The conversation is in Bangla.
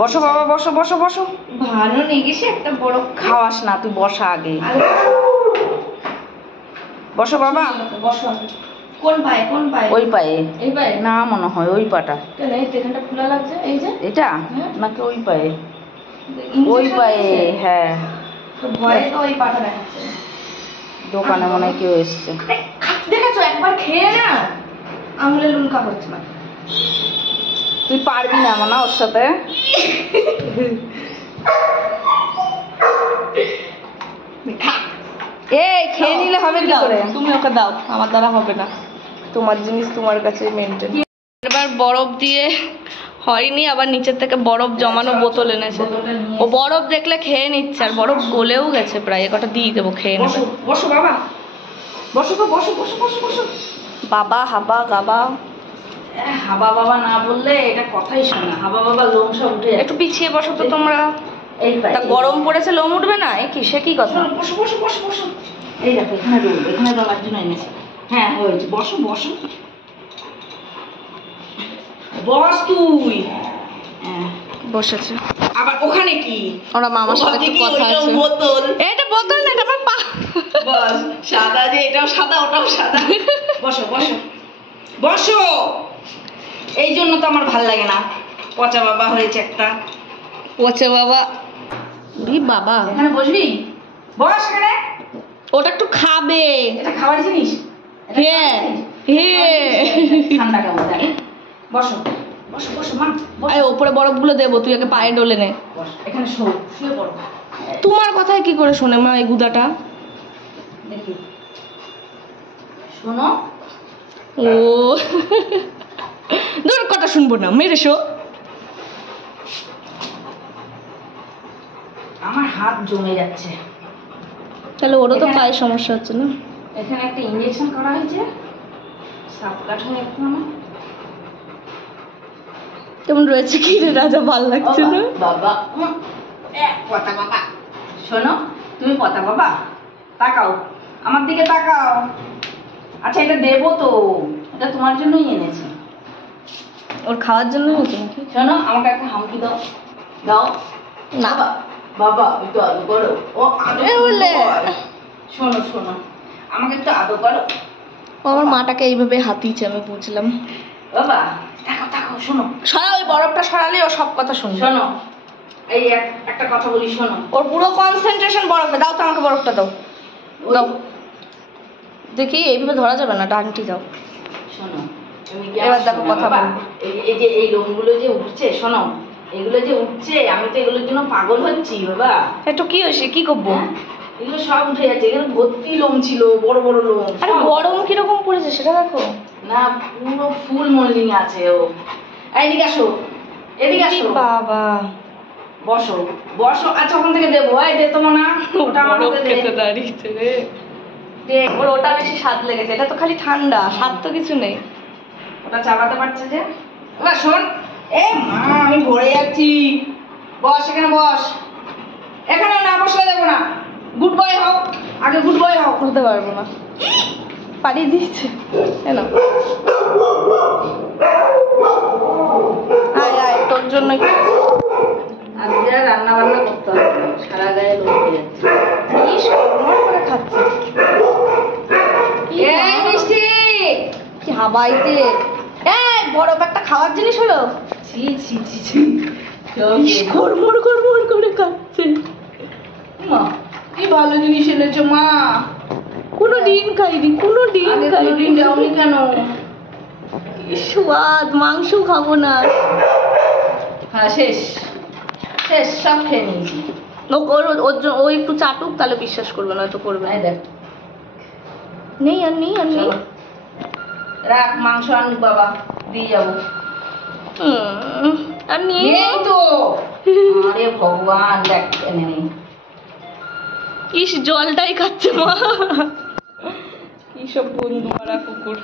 বসো বাবা, বসো বসো বসো। ভালো নিয়ে গেছি একটা বড়। খাওয়াস না, তুই বসা আগে। বসো বাবা। বসো। কোন পায়ে? কোন পায়ে? ওই পায়ে। এই পায়ে না মনে হয় ওই পাটা। কেন এই এখানটা খোলা লাগছে? এই যে এটা নাকি ওই পায়ে? ওই পায়ে, হ্যাঁ। তো ভয়ে তো ওই পাটা দেখাচ্ছে। দোকানে মনে হয় কেউ এসছে। দেখেছো একবার খেয়ে না আঙুলে লুনকা করছে না। তুই পারবি না মনে ওর সাথে। এই খেয়ে নিলে হবে কি করে? তুমি ওকে দাও, আমার দ্বারা হবে না। তোমার জিনিস তোমার কাছে মেনটেন। এবার বরফ দিয়ে হয়নি, আবার নিচের থেকে বরফ জমানো বোতল এনেছে। ও বরফ দেখলে খেয়ে নিচ্ছে, আর বরফ গলেও গেছে প্রায়। কটা দিয়ে দেবো, খেয়ে নেবে। বসো বাবা, বসো তো, বসো বসো বসো বসো। বাবা হাবা গাবা। হাবা বাবা না বললে এটা কথাই শোনা। হাবা বাবা লোম সব উঠে যায়। একটু পিছিয়ে বসো তো তোমরা। এই তা গরম পড়েছে, লোম উঠবে না? এ কি, সে কি কথা? বসো বসো বসো বসো। এই দেখো এখানে রোল, এখানে রোলার জন্য এনেছি। হ্যাঁ হয়েছে, বসো বসো। বস তুই। বসেছে। আবার ওখানে কি? ওরা মামার সাথে একটু কথা আছে। বোতল। এটা বোতল না, এটা আমার পা। বস, সাদা যে, এটাও সাদা ওটাও সাদা। বসো বসো বসো। এই জন্য তো আমার ভাল লাগে না। পচা বাবা হয়েছে একটা। পচে বাবা। বি বাবা, এখানে বসবি? বস এখানে। ওটা একটু খাবে। এটা খাবার জিনিস? হ্যাঁ হ্যাঁ। ঠান্ডা কেমন জানি। বসো বসো বসো মা। আরে ওপরে বরফগুলো দেবো, তুই আগে পায়ে ডলে নে। বস এখানে শুয়ে পড়ো। তোমার কথায় কি করে শোনে মা এই গুদাটা? দেখি শোনো। ও দূর কথা শুনবো না, মেরে শো। আমার হাত জমে যাচ্ছে। তাহলে ওরও তো পায়ে সমস্যা হচ্ছে না? এখানে একটা ইঞ্জেকশন করা হয়েছে, সাপ কাটা একটু আমার। কেমন রয়েছে কি রে রাজা, ভাল লাগছে না? বাবা পতা বাবা। শোনো, তুমি পতা বাবা, তাকাও আমার দিকে, তাকাও। আচ্ছা এটা দেবো তো, এটা তোমার জন্যই এনেছি। ওর খাওয়ার জন্য হতো নাকি? শোনো, আমাকে একটা হামকি দাও। দাও না বাবা, একটু আদর করো। ও আদর বললে। শোনো শোনো, আমাকে একটু আদর করো। আমার মাটাকে এইভাবে হাতিয়েছে, আমি বুঝলাম। বাবা তাকাও তাকাও, শোনো। সরা, ওই বরফটা সরালে ও সব কথা শুনবে। শোনো, এই একটা কথা বলি, শোনো। ওর পুরো কনসেন্ট্রেশন বরফে। দাও তো আমাকে বরফটা, দাও দাও। দেখি এইভাবে ধরা যাবে না, ডানটি দাও। শোনো, এবার দেখো কথা বল। এই যে এই লোমগুলো যে উঠছে, শোনো, এগুলো যে উঠছে, আমি তো এগুলোর জন্য পাগল হচ্ছি বাবা। একটু কি হয়েছে, কি করবো? এগুলো সব উঠে যাচ্ছে, এখানে ভর্তি লোম ছিল, বড় বড় লোম। আরে গরম কিরকম পড়েছে সেটা দেখো না, পুরো ফুল মল্লিং আছে ও। এদিকে আসো, এদিকে আসো বাবা। বসো বসো। আচ্ছা ওখান থেকে দেবো। এই দে তোমার না, ওটা আমার হাতে দে। দাঁড়িয়েছে রে। দে। ওর ওটা বেশি স্বাদ লেগেছে, এটা তো খালি ঠান্ডা, স্বাদ তো কিছু নেই। ওটা চাবাতে পারছে যে। এবার শোন, এ মা আমি ভরে যাচ্ছি। বস এখানে, বস এখানে, না বসলে দেবো না। গুড বয় হও, আগে গুড বয় হও। হতে পারবো না, পাড়িয়ে দিয়েছে। এনো আয় আয়, তোর জন্য আজকে রান্না বান্না করতে হবে, সারা গায়ে লোক হয়ে যাচ্ছে। কি সরমর করে খাচ্ছে। এই মিষ্টি, কি হাবাইতে। এই বরফ একটা খাওয়ার জিনিস হলো? ছি ছি ছি ছি। গড়মড় গড়মড় করে খাচ্ছে। মা কি ভালো জিনিস এনেছো মা। কোনো ডিম খাইনি, কোনো ডিম আগে খাইনি। কোনোদিন যাওনি কেন? কি স্বাদ, মাংস খাবো না। হ্যাঁ শেষ শেষ, সব খেয়ে নিয়েছি। ও একটু চাটুক, তাহলে বিশ্বাস করবে, না তো করবে না। এই দেখ, নেই আর নেই আর নেই। চলো, রাখ, মাংস আনুক বাবা, দিয়ে যাবো। আর নেই এই তো। আরে ভগবান, দেখ এনে নেই। ইস, জলটাই খাচ্ছে মা। কি সব বন্ধু মারা কুকুর।